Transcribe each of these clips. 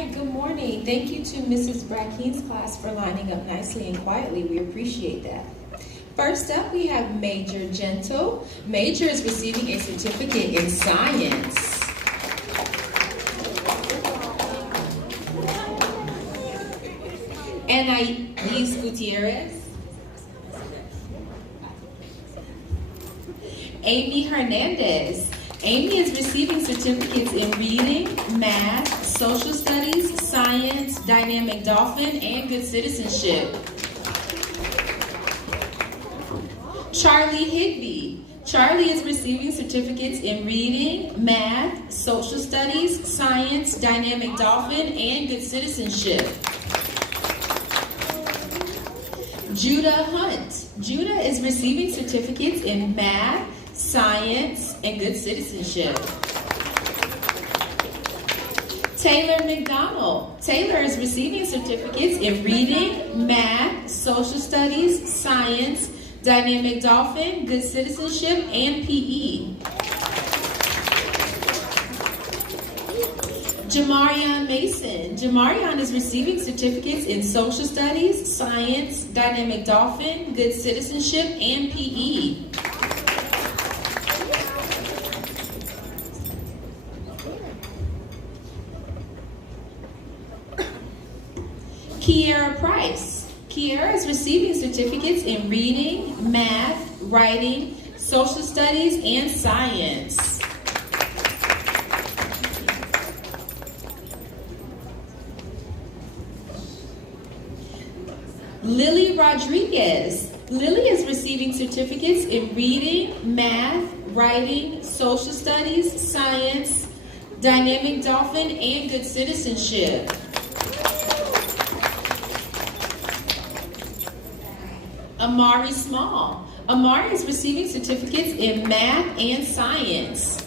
right, good morning. Thank you to Mrs. Brackeen's class for lining up nicely and quietly. We appreciate that. First up, we have Major Gentle. Major is receiving a certificate in science. Anais Gutierrez. Amy Hernandez. Amy is receiving certificates in reading, math, social studies, science, dynamic dolphin, and good citizenship. Charlie Higby. Charlie is receiving certificates in reading, math, social studies, science, dynamic dolphin, and good citizenship. Judah Hunt. Judah is receiving certificates in math, science, and good citizenship. Taylor McDonald. Taylor is receiving certificates in reading, math, social studies, science, dynamic dolphin, good citizenship, and PE. Jamarion Mason. Jamarion is receiving certificates in social studies, science, dynamic dolphin, good citizenship, and PE. Kiera Price. Kiera is receiving certificates in reading, math, writing, social studies, and science. Lily Rodriguez. Lily is receiving certificates in reading, math, writing, social studies, science, dynamic dolphin, and good citizenship. Amari Small. Amari is receiving certificates in math and science.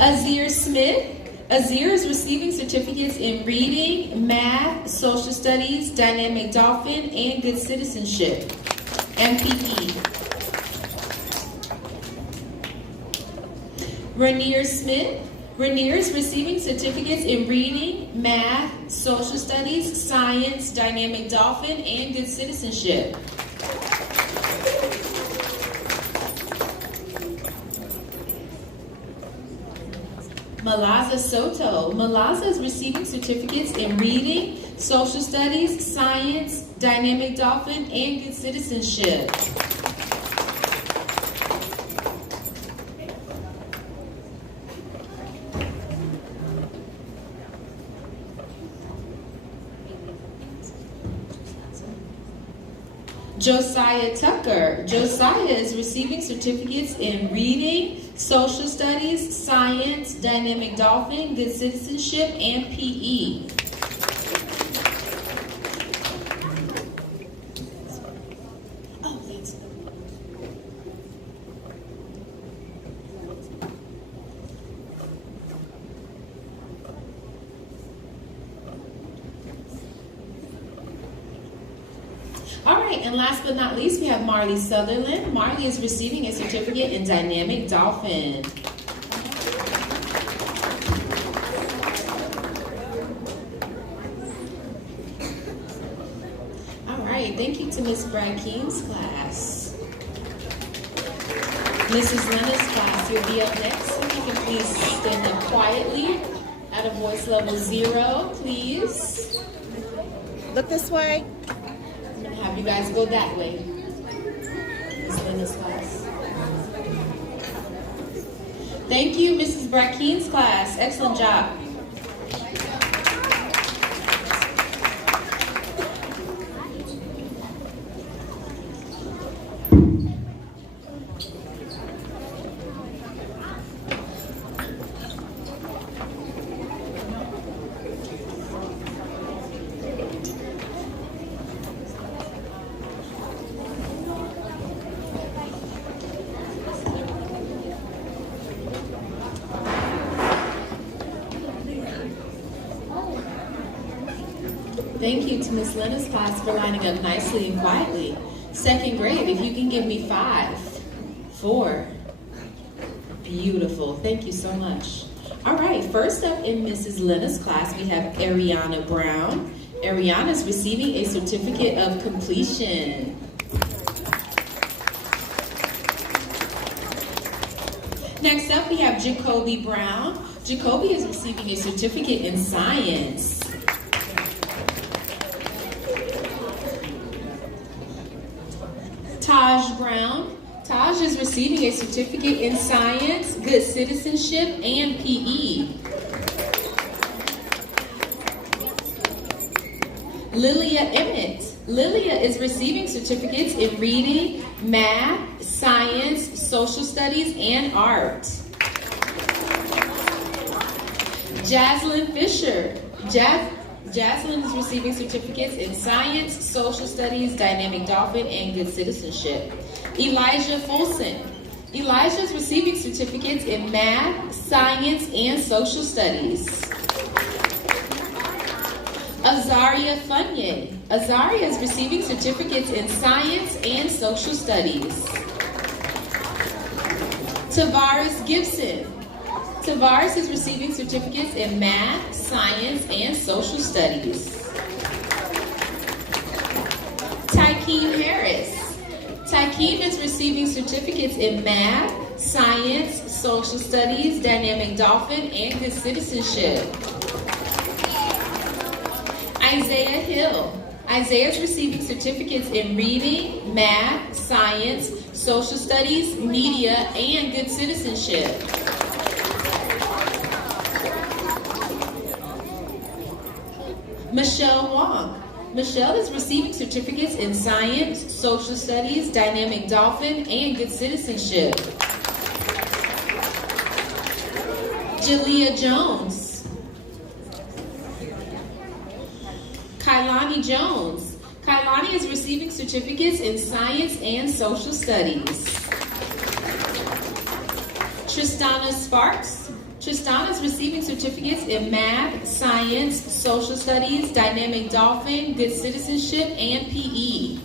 Azir Smith. Azir is receiving certificates in reading, math, social studies, dynamic dolphin, and good citizenship, MPE. Rainier Smith. Rainier is receiving certificates in reading, math, social studies, science, dynamic dolphin, and good citizenship. Malaza Soto. Malaza is receiving certificates in reading, social studies, science, dynamic dolphin, and good citizenship. Josiah Tucker. Josiah is receiving certificates in reading, social studies, science, dynamic dolphin, good citizenship, and PE. All right, and last but not least, we have Marley Sutherland. Marley is receiving a certificate in dynamic dolphin. All right, thank you to Ms. Brackeen's class. Mrs. Leonard's class, you'll be up next. So you can please stand up quietly at a voice level 0, please. Look this way. Have you guys go that way. Ms. Linda's class. Thank you, Mrs. Brackeen's class. Excellent job. Thank you to Ms. Leonard's class for lining up nicely and quietly. Second grade, if you can give me 5, 4, Beautiful. Thank you so much. All right, first up in Mrs. Lena's class, we have Ariana Brown. Ariana is receiving a certificate of completion. Next up, we have Jacoby Brown. Jacoby is receiving a certificate in science. Taj Brown. Taj is receiving a certificate in science, good citizenship, and PE. Lilia Emmett. Lilia is receiving certificates in reading, math, science, social studies, and art. Jaslyn Fisher. Jaslyn is receiving certificates in science, social studies, dynamic dolphin, and good citizenship. Elijah Folson. Elijah is receiving certificates in math, science, and social studies. Azaria Funyun. Azaria is receiving certificates in science and social studies. Tavares Gibson. Tavares is receiving certificates in math, science, and social studies. Tykeem Harris. Tykeem is receiving certificates in math, science, social studies, dynamic dolphin, and good citizenship. Isaiah Hill. Isaiah is receiving certificates in reading, math, science, social studies, media, and good citizenship. Michelle Wong. Michelle is receiving certificates in science, social studies, dynamic dolphin, and good citizenship. Jalea Jones. Kailani Jones. Kailani is receiving certificates in science and social studies. Tristana Sparks. Tristana is receiving certificates in math, science, social studies, dynamic dolphin, good citizenship, and PE.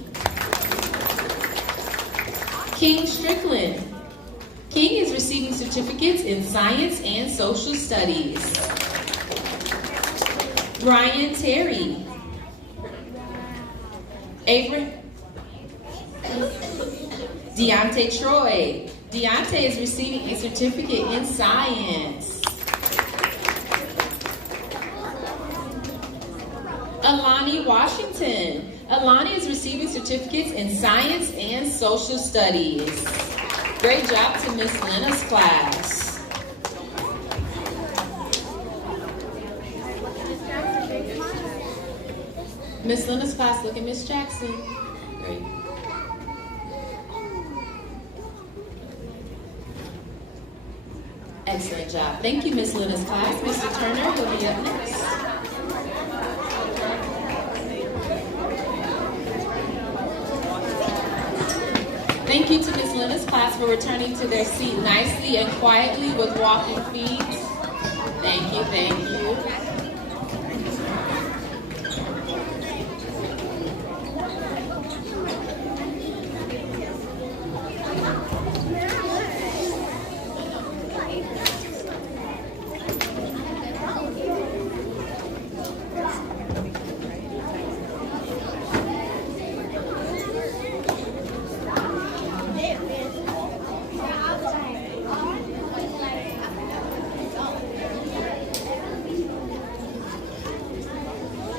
King Strickland. King is receiving certificates in science and social studies. Brian Terry. Deontay Troy. Deontay is receiving a certificate in science. Alani Washington. Alani is receiving certificates in science and social studies. Great job to Miss Lena's class. Miss Lena's class, look at Miss Jackson. Great. Excellent job. Thank you, Miss Lena's class. Mr. Turner will be up next. Thank you to Miss Lena's class for returning to their seat nicely and quietly with walking feet. Thank you, thank you.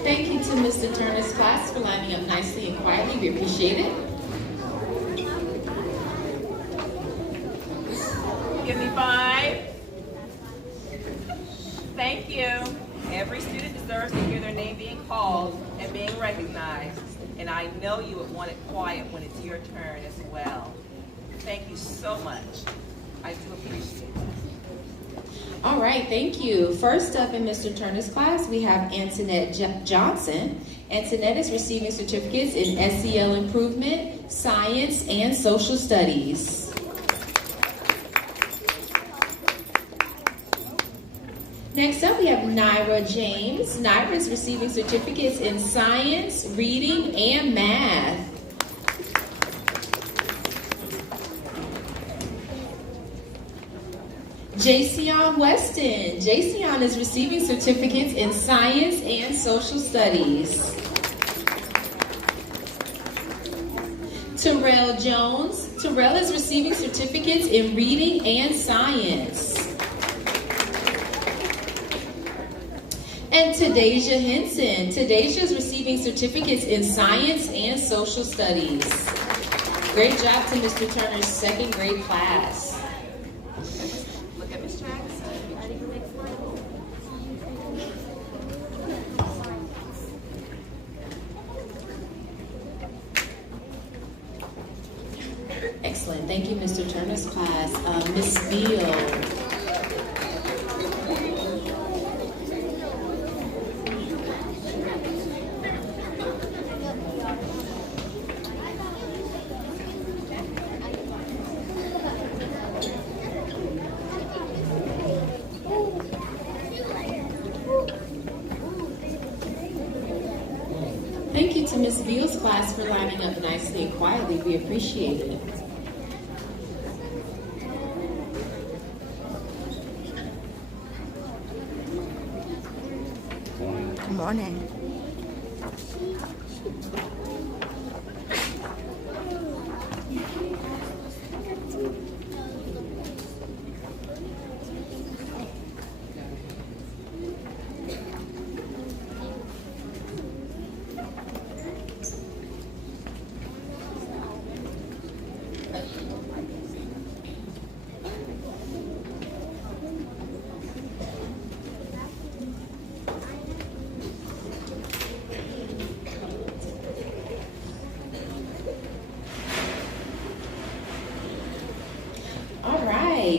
Thank you to Mr. Turner's class for lining up nicely and quietly. We appreciate it. Give me 5. Thank you. Every student deserves to hear their name being called and being recognized. And I know you would want it quiet when it's your turn as well. Thank you so much. I do appreciate that. All right, thank you. First up in Mr. Turner's class, we have Antoinette Johnson. Antoinette is receiving certificates in SEL improvement, science, and social studies. Next up, we have Naira James. Naira is receiving certificates in science, reading, and math. Jason Weston. Jason is receiving certificates in science and social studies. Terrell Jones. Terrell is receiving certificates in reading and science. And Tadasia Henson. Tadasia is receiving certificates in science and social studies. Great job to Mr. Turner's second grade class. Look at Ms. Jackson. Excellent. Thank you, Mr. Turner's class. Miss Beale. Thank you to Miss Beale's class for lining up nicely and quietly. We appreciate it. Good morning.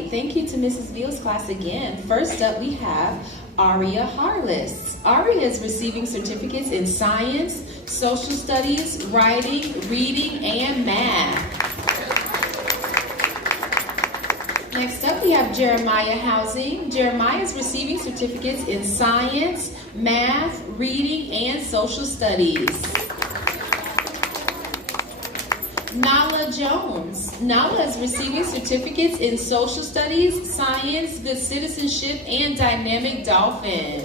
Thank you to Mrs. Beale's class again. First up, we have Aria Harless. Aria is receiving certificates in science, social studies, writing, reading, and math. Next up, we have Jeremiah Housing. Jeremiah is receiving certificates in science, math, reading, and social studies. Nala Jones. Nala is receiving certificates in social studies, science, good citizenship, and dynamic dolphin.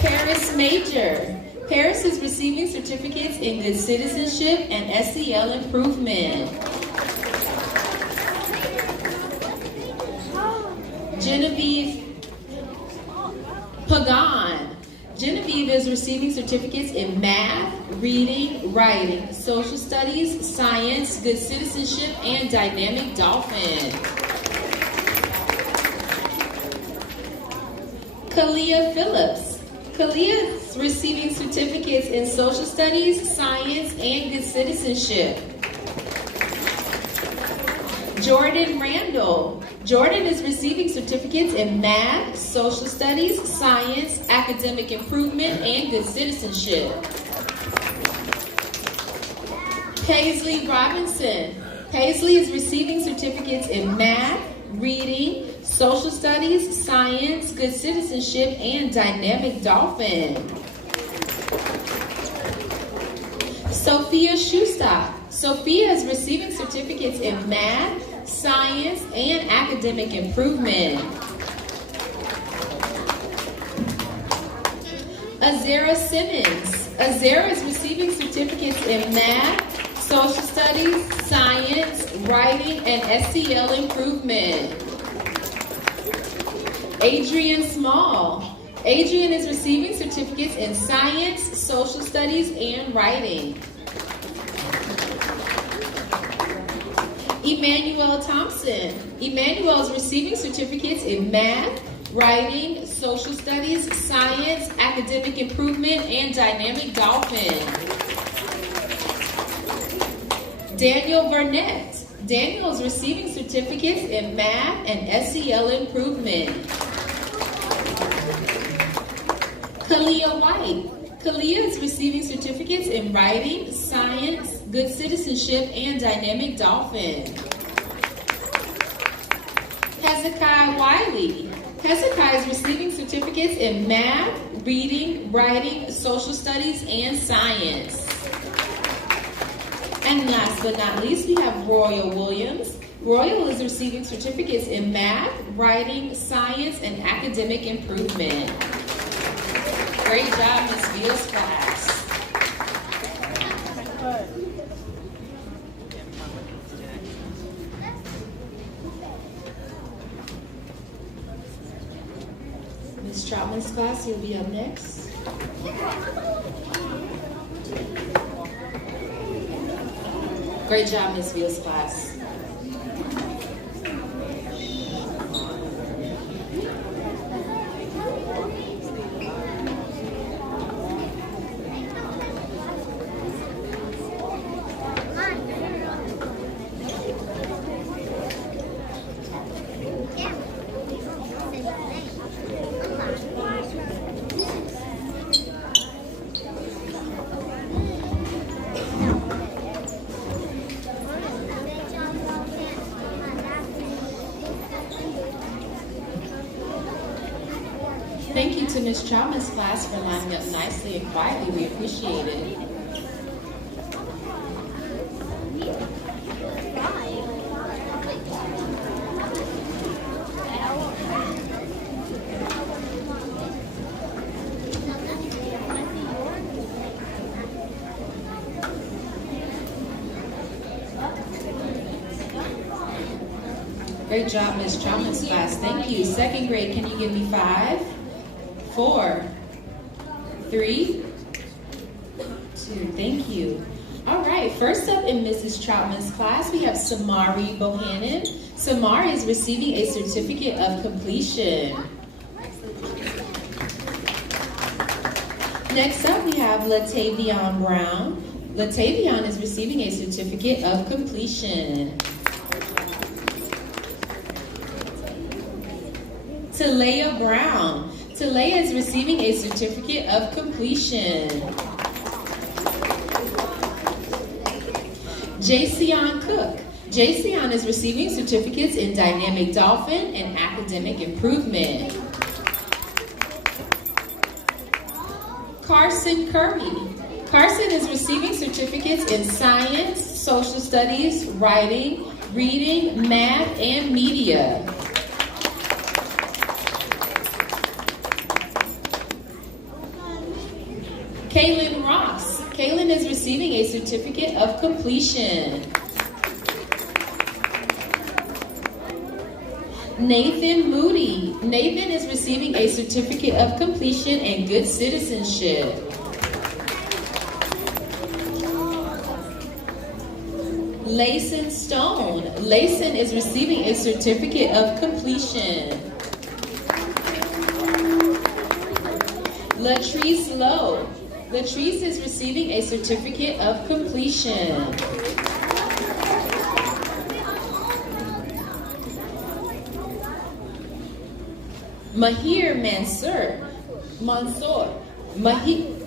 Paris Major. Paris is receiving certificates in good citizenship and SEL improvement. Genevieve Pagan. Genevieve is receiving certificates in math, reading, writing, social studies, science, good citizenship, and dynamic dolphin. Kalia Phillips. Kalia is receiving certificates in social studies, science, and good citizenship. Jordan Randall. Jordan is receiving certificates in math, social studies, science, academic improvement, and good citizenship. Paisley Robinson. Paisley is receiving certificates in math, reading, social studies, science, good citizenship, and dynamic dolphin. Sophia Schustock. Sophia is receiving certificates in math, science, and academic improvement. Azera Simmons. Azera is receiving certificates in math, social studies, science, writing, and SEL improvement. Adrian Small. Adrian is receiving certificates in science, social studies, and writing. Emmanuel Thompson. Emmanuel is receiving certificates in math, writing, social studies, science, academic improvement, and dynamic dolphin. Daniel Burnett. Daniel is receiving certificates in math and SEL improvement. Kalia White. Kalia is receiving certificates in writing, science, good citizenship, and dynamic dolphin. Hezekiah Wiley. Hezekiah is receiving certificates in math, reading, writing, social studies, and science. And last but not least, we have Royal Williams. Royal is receiving certificates in math, writing, science, and academic improvement. Great job, Ms. Beale's class. Ms. Troutman's class, you'll be up next. Great job, Ms. Beale's class. Thank you to Ms. Troutman's class for lining up nicely and quietly. We appreciate it. Great job, Ms. Troutman's class. Thank you. Second grade, can you give me 5, 4, 3, 2? Thank you. All right, first up in Mrs. Troutman's class, we have Samari Bohannon. Samari is receiving a certificate of completion. Next up, we have Latavion Brown. Latavion is receiving a certificate of completion. Talea Brown. Talea is receiving a certificate of completion. Jason Cook. Jason is receiving certificates in Dynamic Dolphin and Academic Improvement. Carson Curry. Carson is receiving certificates in Science, Social Studies, Writing, Reading, Math, and Media. Kaylin Ross. Kaylin is receiving a certificate of completion. Nathan Moody. Nathan is receiving a certificate of completion and good citizenship. Layson Stone. Layson is receiving a certificate of completion. Latrice Lowe. Latrice is receiving a certificate of completion. Mahir Mansour. Mansour. Mansour.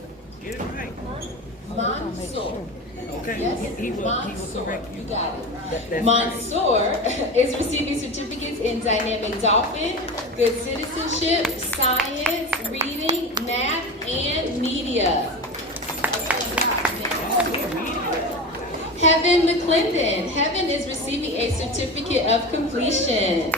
Okay. Yes, He will Mansour. correct you. You got it. That's Mansour is receiving certificates in Dynamic Dolphin, Good Citizenship, Science, Reading, Math, and Media. Heaven McClendon. Heaven is receiving a certificate of completion.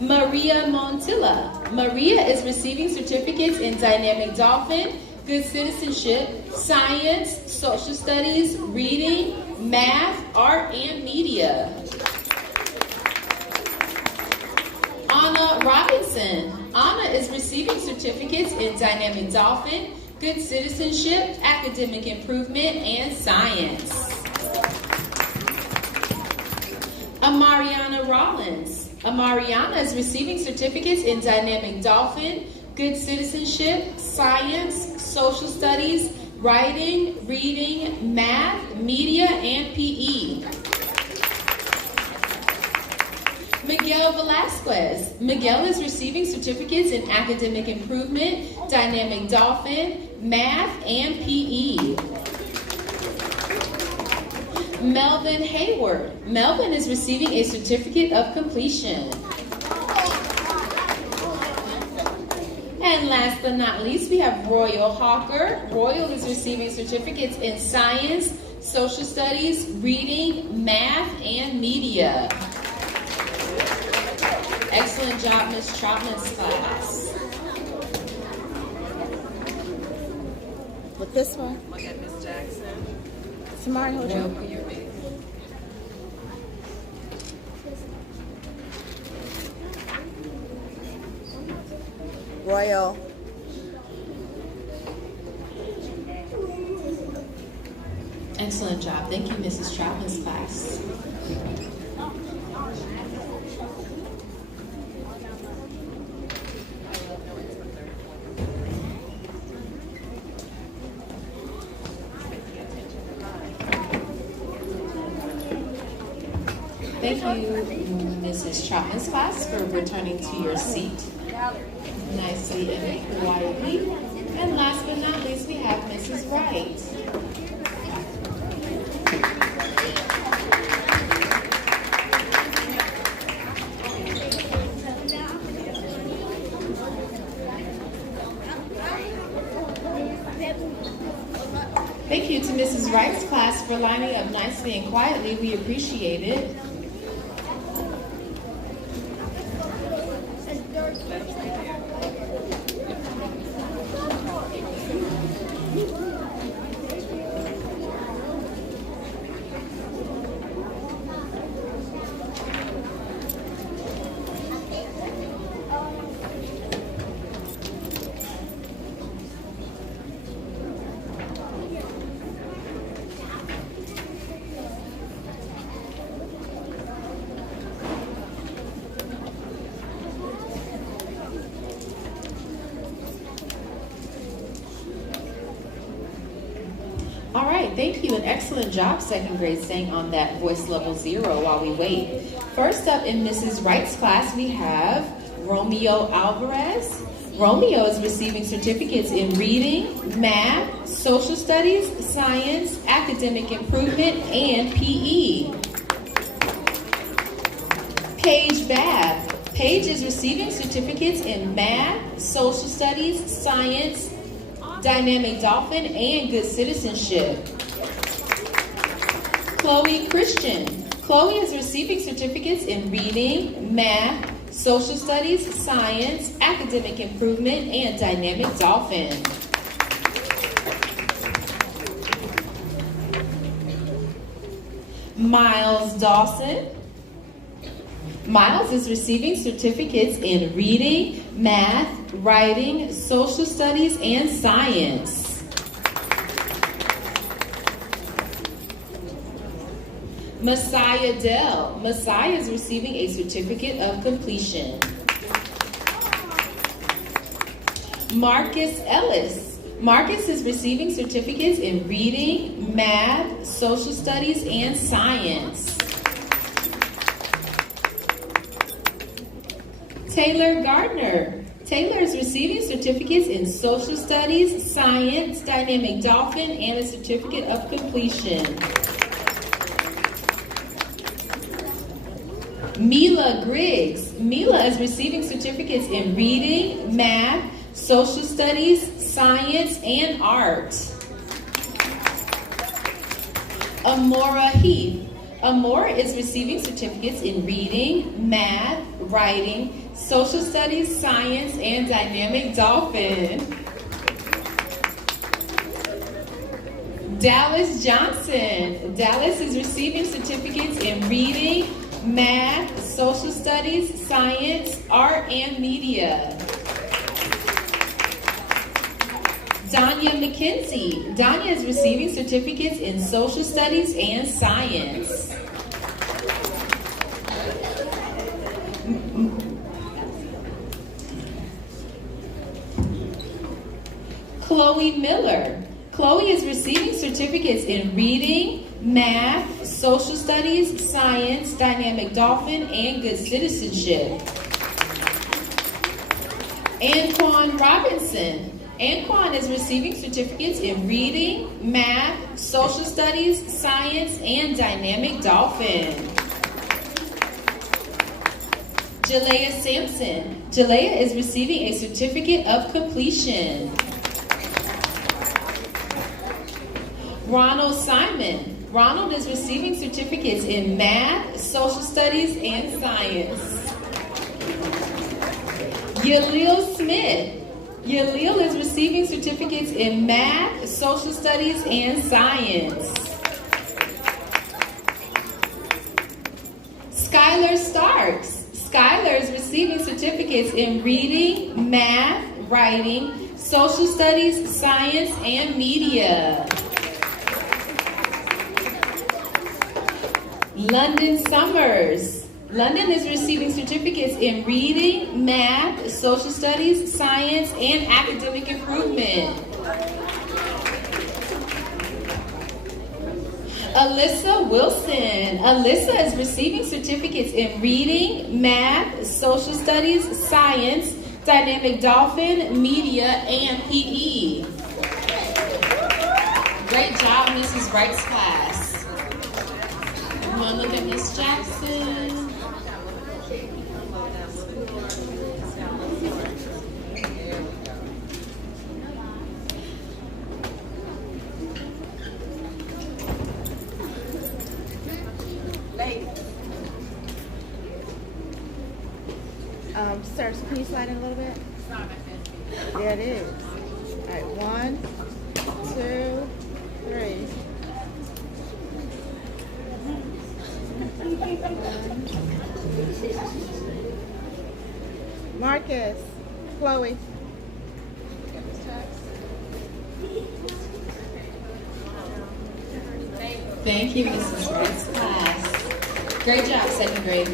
Maria Montilla. Maria is receiving certificates in Dynamic Dolphin, Good Citizenship, Science, Social Studies, Reading, Math, Art, and Media. Anna Robinson. Anna is receiving certificates in Dynamic Dolphin, Good Citizenship, Academic Improvement, and Science. Amariana Rollins. Amariana is receiving certificates in Dynamic Dolphin, Good Citizenship, Science, Social Studies, Writing, Reading, Math, Media, and PE. Miguel Velasquez. Miguel is receiving certificates in Academic Improvement, Dynamic Dolphin, Math, and PE. Melvin Hayward. Melvin is receiving a certificate of completion. And last but not least, we have Royal Hawker. Royal is receiving certificates in Science, social studies, reading, math, and media. Excellent job, Ms. Troutman's class. With this one. Look at Ms. Jackson. Smart, hold Joe, on. when you're ready. Royal. Excellent job. Thank you, Mrs. Troutman's class. Thank you, Mrs. Troutman's class, for returning to your seat nicely and quietly. And last but not least, we have Mrs. Wright. Thank you to Mrs. Wright's class for lining up nicely and quietly. We appreciate it. All right, thank you. An excellent job, second grade, staying on that voice level 0 while we wait. First up in Mrs. Wright's class, we have Romeo Alvarez. Romeo is receiving certificates in reading, math, social studies, science, academic improvement, and PE. Paige Babb. Paige is receiving certificates in math, social studies, science, dynamic dolphin, and good citizenship. Chloe Christian. Chloe is receiving certificates in reading, math, social studies, science, academic improvement, and dynamic dolphin. Miles Dawson. Miles is receiving certificates in reading, math, writing, social studies, and science. Messiah Dell. Messiah is receiving a certificate of completion. Marcus Ellis. Marcus is receiving certificates in reading, math, social studies, and science. Taylor Gardner. Taylor is receiving certificates in social studies, science, dynamic dolphin, and a certificate of completion. Mila Griggs. Mila is receiving certificates in reading, math, social studies, science, and art. Amora Heath. Amora is receiving certificates in reading, math, writing, social studies, science, and dynamic dolphin. Dallas Johnson. Dallas is receiving certificates in reading, math, social studies, science, art, and media. Danya McKenzie. Danya is receiving certificates in social studies and science. Chloe Miller. Chloe is receiving certificates in reading, math, social studies, science, dynamic dolphin, and good citizenship. Anquan Robinson. Anquan is receiving certificates in reading, math, social studies, science, and dynamic dolphin. Jalea Sampson. Jalea is receiving a certificate of completion. Ronald Simon. Ronald is receiving certificates in math, social studies, and science. Yalil Smith. Yalil is receiving certificates in math, social studies, and science. Skylar Starks. Skylar is receiving certificates in reading, math, writing, social studies, science, and media. London Summers. London is receiving certificates in reading, math, social studies, science, and academic improvement. Alyssa Wilson. Alyssa is receiving certificates in reading, math, social studies, science, dynamic dolphin, media, and PE. Great job, Mrs. Wright's class. You want to look at Miss Jackson? Sir, can you slide in a little bit? There it is. All right, 1, 2, 3. Marcus, Chloe. Thank you, Mrs. Wright's class. Great job, second grade.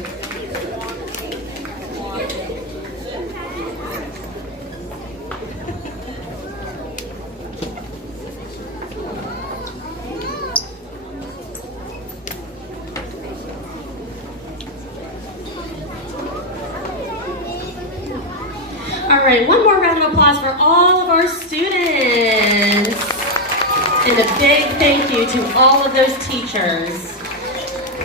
All right, one more round of applause for all of our students. And a big thank you to all of those teachers.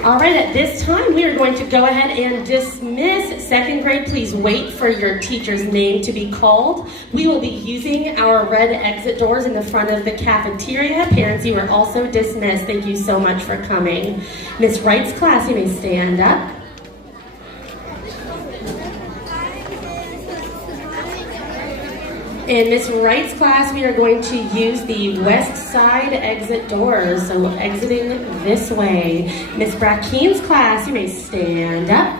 All right, at this time, we are going to go ahead and dismiss second grade. Please wait for your teacher's name to be called. We will be using our red exit doors in the front of the cafeteria. Parents, you are also dismissed. Thank you so much for coming. Miss Wright's class, you may stand up. In Miss Wright's class, we are going to use the west side exit doors, so exiting this way. Miss Brackeen's class, you may stand up.